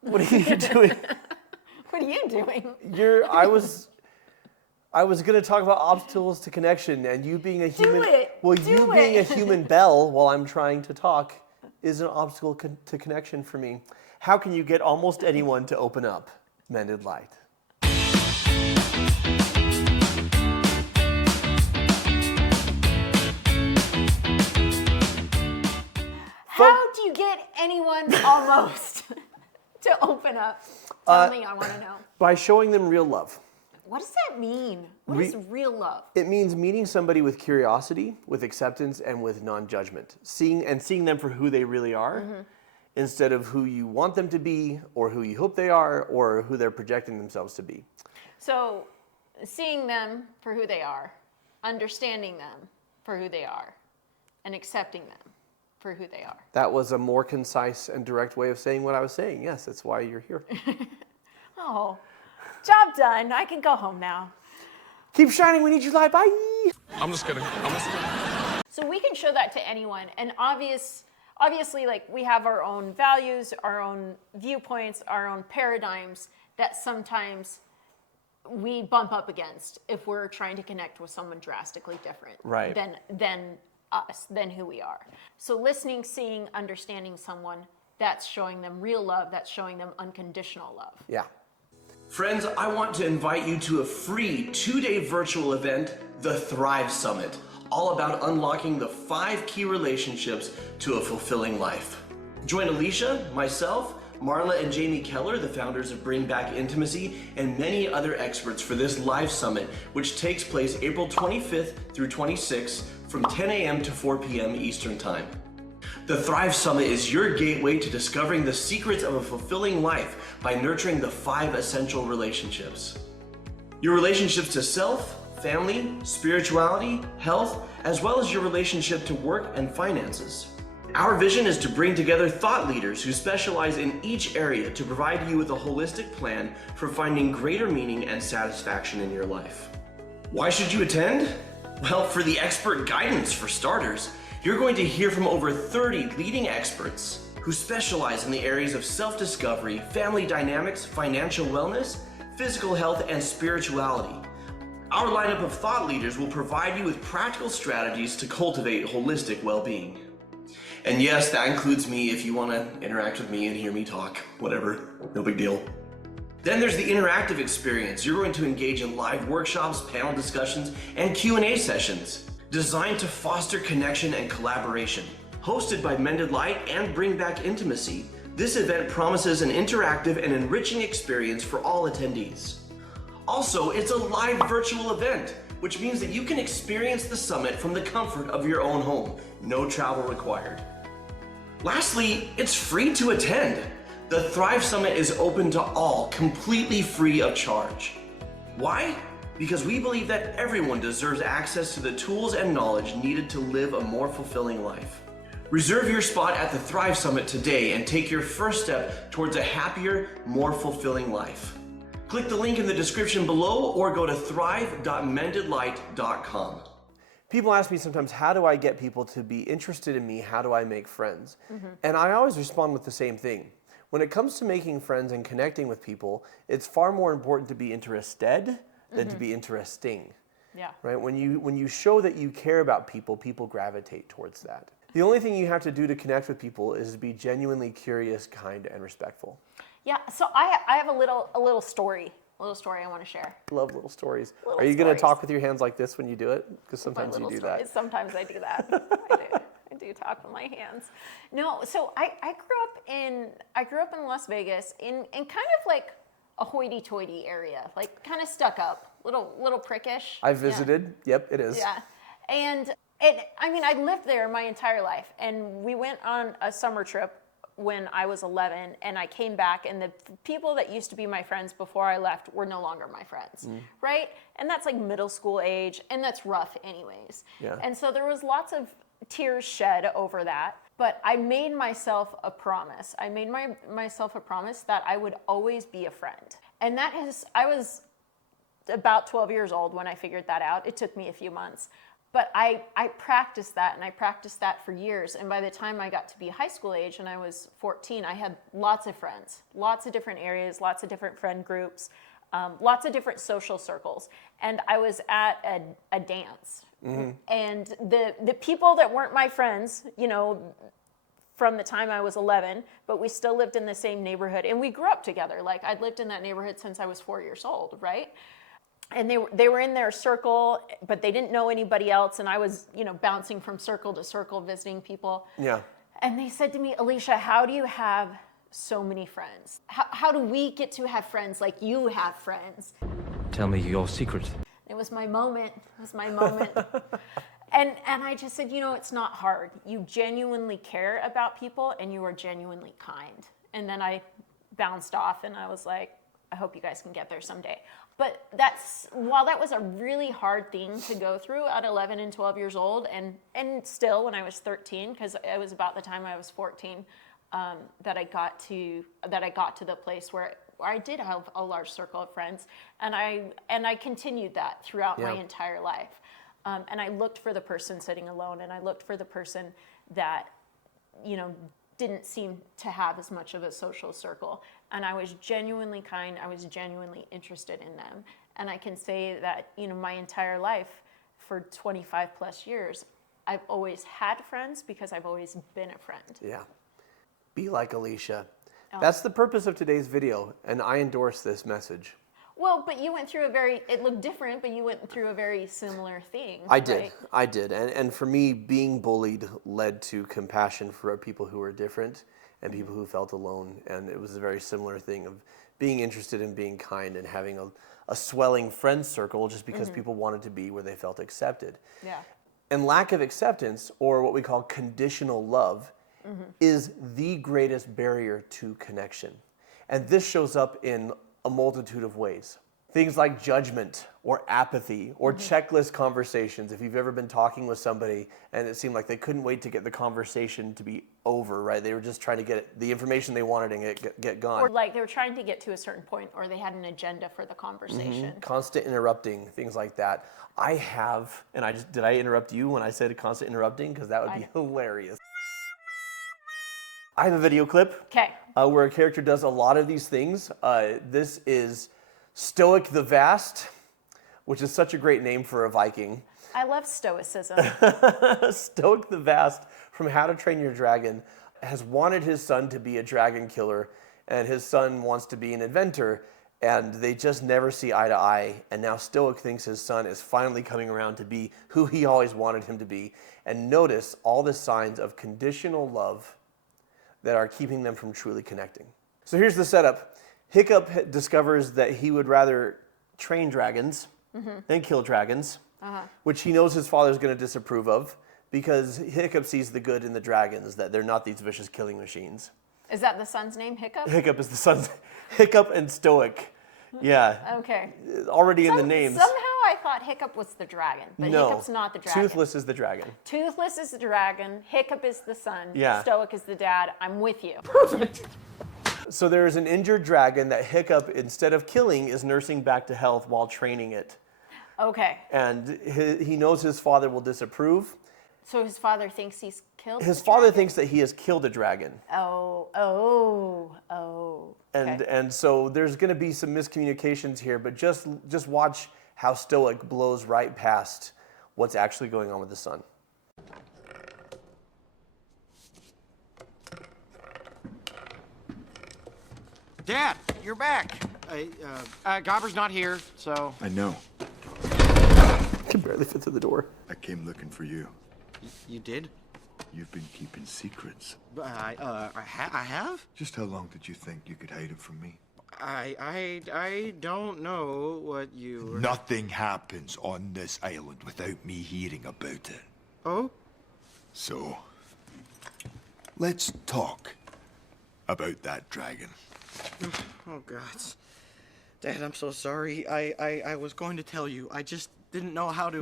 What are you doing? What are you doing? I was going to talk about obstacles to connection, and you being a human. Do it. Well, Do you it. being a human bell while I'm trying to talk is an obstacle to connection for me. How can you get almost anyone to open up? Mended Light. How do you get anyone almost to open up? Tell me, I want to know. By showing them real love. What does that mean? What is real love? It means meeting somebody with curiosity, with acceptance, and with non-judgment. Seeing them for who they really are, instead of who you want them to be, or who you hope they are, or who they're projecting themselves to be. So, seeing them for who they are, understanding them for who they are, and accepting them for who they are. That was a more concise and direct way of saying what I was saying. Yes, that's why you're here. Oh, job done. I can go home now. Keep shining. We need your light. Bye. I'm just kidding. So we can show that to anyone. And obviously, like, we have our own values, our own viewpoints, our own paradigms that sometimes we bump up against if we're trying to connect with someone drastically different than us, than who we are. So listening, seeing, understanding someone, that's showing them real love, that's showing them unconditional love. Yeah. Friends, I want to invite you to a free 2-day virtual event, the Thrive Summit, all about unlocking the 5 key relationships to a fulfilling life. Join Alicia, myself, Marla and Jamie Keller, the founders of Bring Back Intimacy, and many other experts for this live summit, which takes place April 25th through 26th from 10 a.m. to 4 p.m. Eastern Time. The Thrive Summit is your gateway to discovering the secrets of a fulfilling life by nurturing the 5 essential relationships. Your relationships to self, family, spirituality, health, as well as your relationship to work and finances. Our vision is to bring together thought leaders who specialize in each area to provide you with a holistic plan for finding greater meaning and satisfaction in your life. Why should you attend? Well, for the expert guidance for starters. You're going to hear from over 30 leading experts who specialize in the areas of self-discovery, family dynamics, financial wellness, physical health, and spirituality. Our lineup of thought leaders will provide you with practical strategies to cultivate holistic well-being. And yes, that includes me if you want to interact with me and hear me talk. Whatever, no big deal. Then there's the interactive experience. You're going to engage in live workshops, panel discussions, and Q&A sessions designed to foster connection and collaboration. Hosted by Mended Light and Bring Back Intimacy, this event promises an interactive and enriching experience for all attendees. Also, it's a live virtual event, which means that you can experience the summit from the comfort of your own home. No travel required. Lastly, it's free to attend. The Thrive Summit is open to all, completely free of charge. Why? Because we believe that everyone deserves access to the tools and knowledge needed to live a more fulfilling life. Reserve your spot at the Thrive Summit today and take your first step towards a happier, more fulfilling life. Click the link in the description below or go to thrive.mendedlight.com. People ask me sometimes, how do I get people to be interested in me? How do I make friends? And I always respond with the same thing. When it comes to making friends and connecting with people, it's far more important to be interested than to be interesting. Yeah. Right? When you show that you care about people, people gravitate towards that. The only thing you have to do to connect with people is to be genuinely curious, kind, and respectful. Yeah, so I have a little story I want to share. Love little stories. Little Are you going to stories. talk with your hands like this when you do it? Because sometimes you do that. Sometimes I do that. I do talk with my hands. No, so I grew up in Las Vegas in kind of like a hoity-toity area, like kind of stuck up, little prickish. I visited. Yeah. Yep, it is. Yeah, and I lived there my entire life, and we went on a summer trip when I was 11, and I came back, and the people that used to be my friends before I left were no longer my friends, right? And that's like middle school age, and that's rough anyways. Yeah. And so there was lots of tears shed over that, but I made myself a promise. I made myself a promise that I would always be a friend. And I was about 12 years old when I figured that out. It took me a few months. But I practiced that, and I practiced that for years. And by the time I got to be high school age and I was 14, I had lots of friends, lots of different areas, lots of different friend groups, lots of different social circles. And I was at a dance. And the people that weren't my friends, you know, from the time I was 11, but we still lived in the same neighborhood, and we grew up together. Like, I'd lived in that neighborhood since I was 4 years old, right? And they were in their circle, but they didn't know anybody else, and I was, you know, bouncing from circle to circle, visiting people. Yeah. And they said to me, Alicia, how do you have so many friends? How do we get to have friends like you have friends? Tell me your secret. It was my moment. It was my moment. And I just said, you know, it's not hard. You genuinely care about people, and you are genuinely kind. And then I bounced off, and I was like, I hope you guys can get there someday. But while that was a really hard thing to go through at 11 and 12 years old, and still when I was 13, because it was about the time I was 14, that I got to the place where I did have a large circle of friends, and I continued that throughout my entire life. And I looked for the person sitting alone, and I looked for the person that, you know, didn't seem to have as much of a social circle. And I was genuinely kind. I was genuinely interested in them. And I can say that, you know, my entire life, for 25 plus years, I've always had friends because I've always been a friend. Yeah. Be like Alicia. That's the purpose of today's video, and I endorse this message. Well, but you went through it looked different, but you went through a very similar thing. I did. Right? I did. And for me, being bullied led to compassion for people who were different and people who felt alone. And it was a very similar thing of being interested in being kind and having a swelling friend circle just because people wanted to be where they felt accepted. Yeah. And lack of acceptance, or what we call conditional love, is the greatest barrier to connection. And this shows up in a multitude of ways. Things like judgment or apathy or checklist conversations. If you've ever been talking with somebody and it seemed like they couldn't wait to get the conversation to be over, right? They were just trying to get the information they wanted and get gone. Or like they were trying to get to a certain point, or they had an agenda for the conversation. Constant interrupting, things like that. I have, and did I interrupt you when I said constant interrupting? Because that would be hilarious. I have a video clip. Okay. Where a character does a lot of these things. This is Stoic the Vast, which is such a great name for a Viking. I love stoicism. Stoic the Vast from How to Train Your Dragon has wanted his son to be a dragon killer, and his son wants to be an inventor, and they just never see eye to eye. And now Stoic thinks his son is finally coming around to be who he always wanted him to be. And notice all the signs of conditional love that are keeping them from truly connecting. So here's the setup. Hiccup discovers that he would rather train dragons than kill dragons, which he knows his father's going to disapprove of because Hiccup sees the good in the dragons, that they're not these vicious killing machines. Is that the son's name, Hiccup? Hiccup is the son's Hiccup and Stoic. Yeah. Okay. Already in the names. Somehow I thought Hiccup was the dragon, but No. Hiccup's not the dragon. Toothless is the dragon. Toothless is the dragon. Hiccup is the son. Yeah. Stoic is the dad. I'm with you. So there is an injured dragon that Hiccup, instead of killing, is nursing back to health while training it. Okay. And he knows his father will disapprove. So his father thinks he's killed His the father dragon? thinks that he has killed a dragon. Oh. Okay. And so there's going to be some miscommunications here, but just watch how Stoic blows right past what's actually going on with the son. Dad, you're back. Gobber's not here, so... I know. I can barely fit through the door. I came looking for you. You did? You've been keeping secrets. I have? Just how long did you think you could hide it from me? I don't know what you were... Nothing happens on this island without me hearing about it. Oh? So, let's talk about that dragon. Oh, God. Dad, I'm so sorry. I was going to tell you. I just didn't know how to,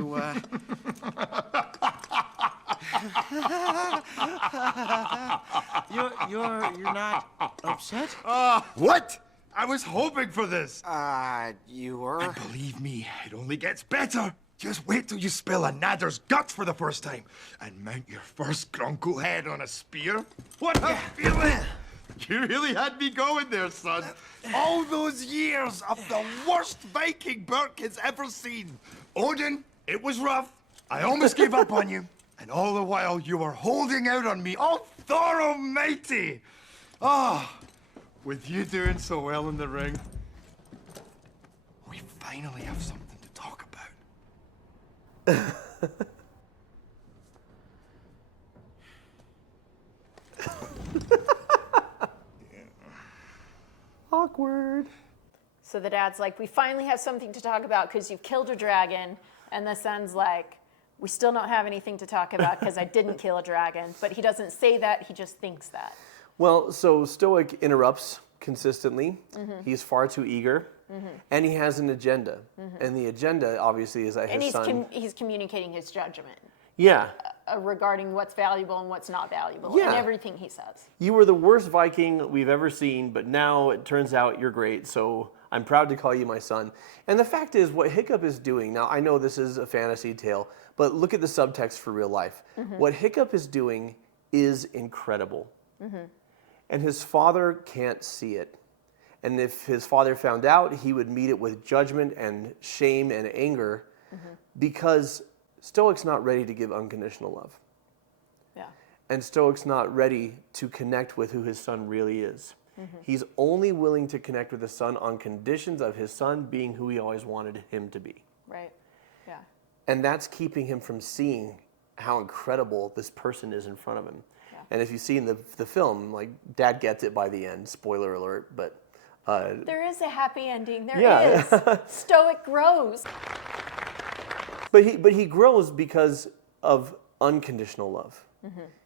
You're not upset? What? I was hoping for this. You were? And believe me, it only gets better. Just wait till you spill a nadder's guts for the first time and mount your first grunkle head on a spear. What a feeling! You really had me going there, son. All those years of the worst Viking Burke has ever seen. Odin, it was rough. I almost gave up on you. And all the while, you were holding out on me. Oh, Thor Almighty! Ah, with you doing so well in the ring, we finally have something to talk about. Awkward. So the dad's like, we finally have something to talk about because you've killed a dragon. And the son's like, we still don't have anything to talk about because I didn't kill a dragon. But he doesn't say that, he just thinks that. Well, so Stoic interrupts consistently. He's far too eager. And he has an agenda. And the agenda, obviously, is that And his son... he's communicating his judgment Yeah. regarding what's valuable and what's not valuable Yeah. and everything he says. You were the worst Viking we've ever seen, but now it turns out you're great, so I'm proud to call you my son. And the fact is, what Hiccup is doing, now I know this is a fantasy tale, but look at the subtext for real life. What Hiccup is doing is incredible. And his father can't see it. And if his father found out, he would meet it with judgment and shame and anger because Stoic's not ready to give unconditional love. Yeah. And Stoic's not ready to connect with who his son really is. He's only willing to connect with his son on conditions of his son being who he always wanted him to be. Right. Yeah. And that's keeping him from seeing how incredible this person is in front of him. Yeah. And if you see in the film, like, Dad gets it by the end, spoiler alert, but... There is a happy ending. There Yeah. is. Stoic grows. But he grows because of unconditional love.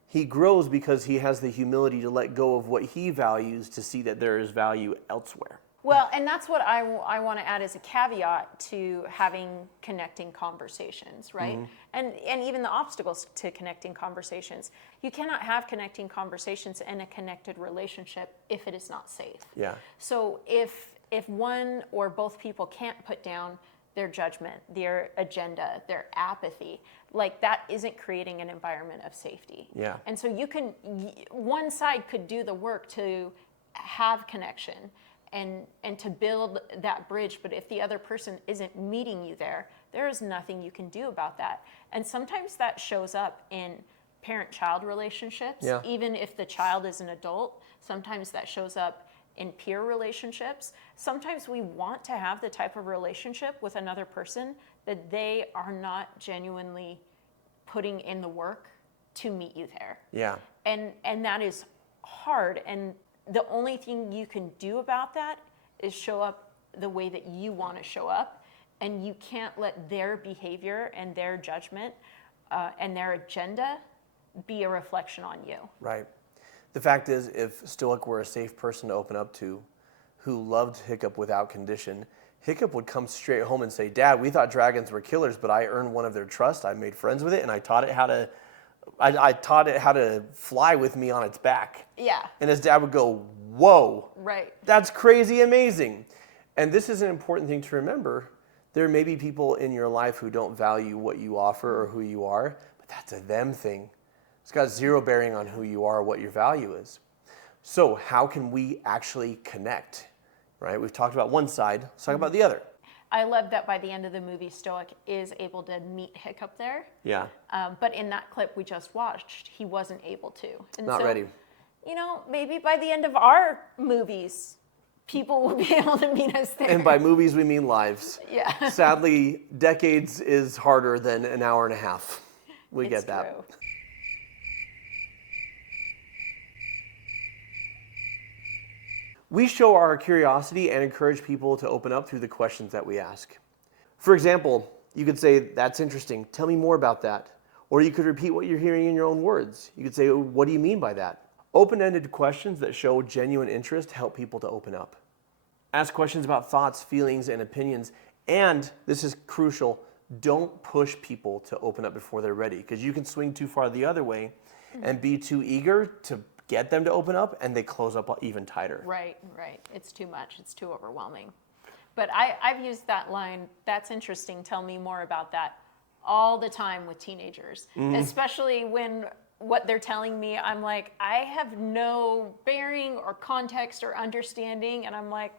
He grows because he has the humility to let go of what he values to see that there is value elsewhere. Well, and that's what I want to add as a caveat to having connecting conversations, right? And even the obstacles to connecting conversations. You cannot have connecting conversations and a connected relationship if it is not safe. Yeah. So if one or both people can't put down their judgment, their agenda, their apathy, like that isn't creating an environment of safety. Yeah. And so one side could do the work to have connection and to build that bridge, but if the other person isn't meeting you there is nothing you can do about that. And sometimes that shows up in parent-child relationships, Yeah. even if the child is an adult. Sometimes that shows up in peer relationships. Sometimes we want to have the type of relationship with another person that they are not genuinely putting in the work to meet you there. Yeah. And that is hard. And the only thing you can do about that is show up the way that you want to show up. And you can't let their behavior and their judgment and their agenda be a reflection on you. Right. The fact is, if Stoic were a safe person to open up to, who loved Hiccup without condition, Hiccup would come straight home and say, Dad, we thought dragons were killers, but I earned one of their trust. I made friends with it, and I taught it how to fly with me on its back. Yeah. And his dad would go, whoa. Right. That's crazy amazing. And this is an important thing to remember. There may be people in your life who don't value what you offer or who you are, but that's a them thing. It's got zero bearing on who you are or what your value is. So how can we actually connect, right? We've talked about one side, let's talk about the other. I love that by the end of the movie, Stoic is able to meet Hiccup there. Yeah. But in that clip we just watched, he wasn't able to. And Not ready. You know, maybe by the end of our movies, people will be able to meet us there. And by movies, we mean lives. Yeah. Sadly, decades is harder than an hour and a half. We It's get that. true. We show our curiosity and encourage people to open up through the questions that we ask. For example, you could say, that's interesting, tell me more about that. Or you could repeat what you're hearing in your own words. You could say, what do you mean by that? Open-ended questions that show genuine interest help people to open up. Ask questions about thoughts, feelings, and opinions. And, this is crucial, don't push people to open up before they're ready, because you can swing too far the other way and be too eager to get them to open up, and they close up even tighter. Right. It's too much. It's too overwhelming. But I've used that line, "That's interesting, tell me more about that," all the time with teenagers, especially when what they're telling me, I'm like, I have no bearing or context or understanding, and I'm like,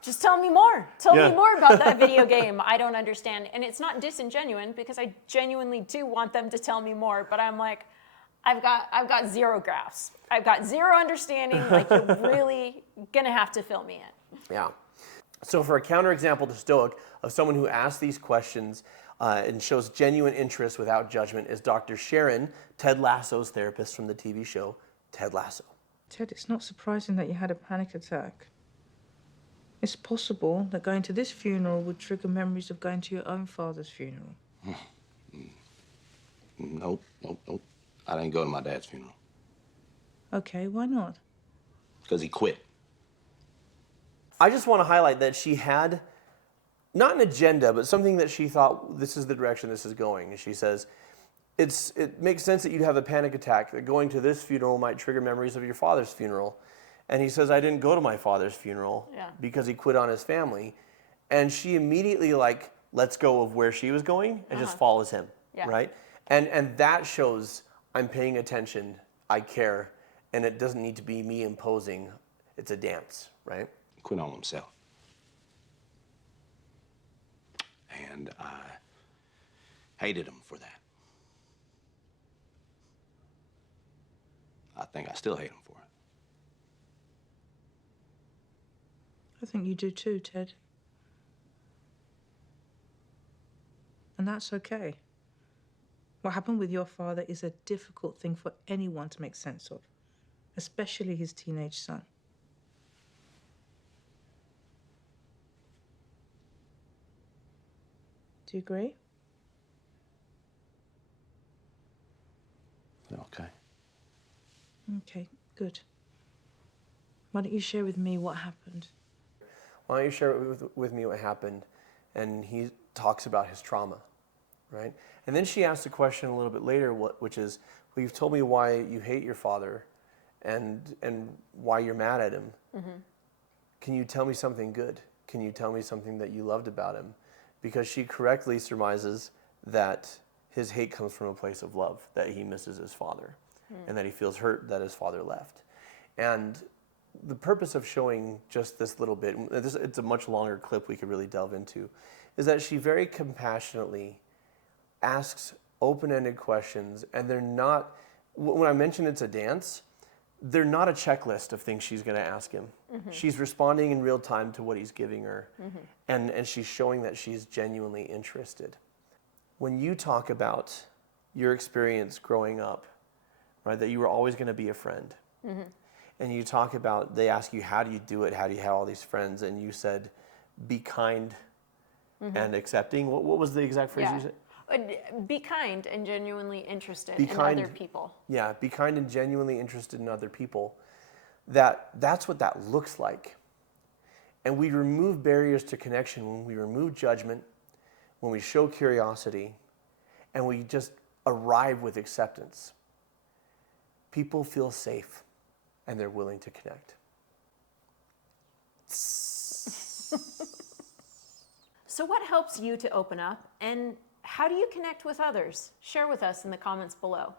just tell me more. Tell me more about that video game. I don't understand. And it's not disingenuous because I genuinely do want them to tell me more, but I'm like, I've got zero grasp. I've got zero understanding. Like, you're really gonna have to fill me in. Yeah. So for a counterexample to Stoic of someone who asks these questions and shows genuine interest without judgment is Dr. Sharon, Ted Lasso's therapist from the TV show Ted Lasso. Ted, it's not surprising that you had a panic attack. It's possible that going to this funeral would trigger memories of going to your own father's funeral. Nope. I didn't go to my dad's funeral. Okay, why not? Because he quit. I just want to highlight that she had not an agenda, but something that she thought this is the direction this is going. And she says, it makes sense that you'd have a panic attack, that going to this funeral might trigger memories of your father's funeral. And he says, I didn't go to my father's funeral because he quit on his family. And she immediately lets go of where she was going and just follows him, right? And that shows I'm paying attention, I care, and it doesn't need to be me imposing. It's a dance, right? He quit on himself. And I hated him for that. I think I still hate him for it. I think you do too, Ted. And that's okay. What happened with your father is a difficult thing for anyone to make sense of, especially his teenage son. Do you agree? Okay. Okay, good. Why don't you share with me what happened? Why don't you share with me what happened? And he talks about his trauma, right? And then she asks a question a little bit later, which is, well, you've told me why you hate your father and why you're mad at him. Can you tell me something good? Can you tell me something that you loved about him? Because she correctly surmises that his hate comes from a place of love, that he misses his father and that he feels hurt that his father left. And the purpose of showing just this little bit, it's a much longer clip we could really delve into, is that she very compassionately asks open-ended questions, and they're not, when I mention it's a dance, they're not a checklist of things she's going to ask him. She's responding in real time to what he's giving her, and she's showing that she's genuinely interested. When you talk about your experience growing up, right, that you were always going to be a friend, and you talk about, they ask you, how do you do it? How do you have all these friends? And you said, be kind and accepting. What was the exact phrase you said? Be kind and genuinely interested Be in kind. other people. Yeah, be kind and genuinely interested in other people. That's what that looks like. And we remove barriers to connection when we remove judgment, when we show curiosity, and we just arrive with acceptance. People feel safe and they're willing to connect. So what helps you to open up, and how do you connect with others? Share with us in the comments below.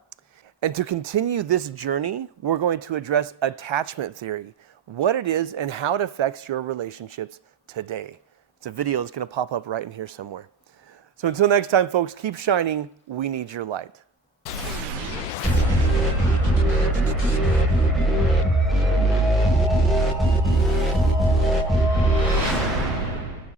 And to continue this journey, we're going to address attachment theory, what it is and how it affects your relationships today. It's a video that's going to pop up right in here somewhere. So until next time, folks, keep shining. We need your light.